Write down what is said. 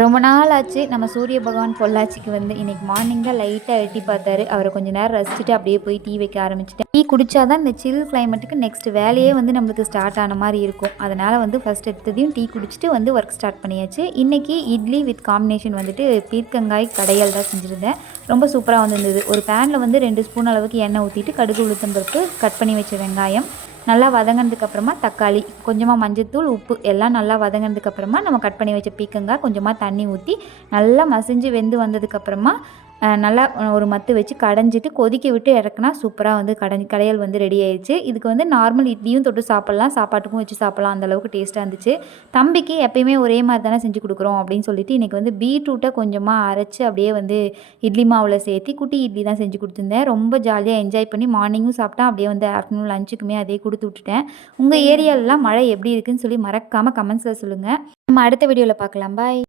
ரொம்ப நாள் ஆச்சு நம்ம சூரிய பகவான் பொள்ளாச்சிக்கு வந்து இன்னைக்கு மார்னிங் தான் லைட்டாக எட்டி பார்த்தாரு. அவரை கொஞ்சம் நேரம் ரசிச்சுட்டு அப்படியே போய் டீ வைக்க ஆரம்பிச்சிட்டேன். டீ குடிச்சாதான் இந்த சில் கிளைமேட்டுக்கு நெக்ஸ்ட் வேலையே வந்து நம்மளுக்கு ஸ்டார்ட் ஆன மாதிரி இருக்கும். அதனால் வந்து ஃபர்ஸ்ட் எடுத்ததையும் டீ குடிச்சிட்டு வந்து ஒர்க் ஸ்டார்ட் பண்ணியாச்சு. இன்றைக்கி இட்லி வித் காம்பினேஷன் வந்துட்டு பீர்க்கங்காய் கடையல் தான் செஞ்சுருந்தேன். ரொம்ப சூப்பராக வந்துருந்தது. ஒரு பேனில் வந்து 2 ஸ்பூன் அளவுக்கு எண்ணெய் ஊற்றிட்டு கடுகு உளுத்தம்பருப்பு கட் பண்ணி வச்ச வெங்காயம் நல்லா வதங்கினதுக்கப்புறமா தக்காளி கொஞ்சமாக மஞ்சத்தூள் உப்பு எல்லாம் நல்லா வதங்கினதுக்கப்புறமா நம்ம கட் பண்ணி வச்ச பீக்கங்காய் கொஞ்சமாக தண்ணி ஊற்றி நல்லா மசிஞ்சு வெந்து வந்ததுக்கப்புறமா நல்லா ஒரு மத்து வச்சு கடைஞ்சிட்டு கொதிக்க விட்டு இறக்குனா சூப்பராக வந்து கடையல் வந்து ரெடி ஆயிடுச்சு. இதுக்கு வந்து நார்மல் இட்லியும் தொட்டு சாப்பிட்லாம், சாப்பாட்டுக்கும் வச்சு சாப்பிட்லாம், அந்தளவுக்கு டேஸ்ட்டாக இருந்துச்சு. தம்பிக்கு எப்பயுமே ஒரே மாதிரி தானே செஞ்சு கொடுக்குறோம் அப்படின்னு சொல்லிட்டு இன்றைக்கி வந்து பீட்ரூட்டை கொஞ்சமாக அரைச்சி அப்படியே வந்து இட்லி மாவில் சேர்த்து குட்டி இட்லி தான் செஞ்சு கொடுத்துருந்தேன். ரொம்ப ஜாலியாக என்ஜாய் பண்ணி மார்னிங்கும் சாப்பிட்டேன், அப்படியே வந்து ஆஃப்டர்நூன் லஞ்சுக்குமே அதே கொடுத்து விட்டுட்டேன். உங்கள் ஏரியாலலாம் மழை எப்படி இருக்குன்னு சொல்லி மறக்காமல் கமெண்ட்ஸில் சொல்லுங்கள். நம்ம அடுத்த வீடியோவில் பார்க்கலாம். பாய்.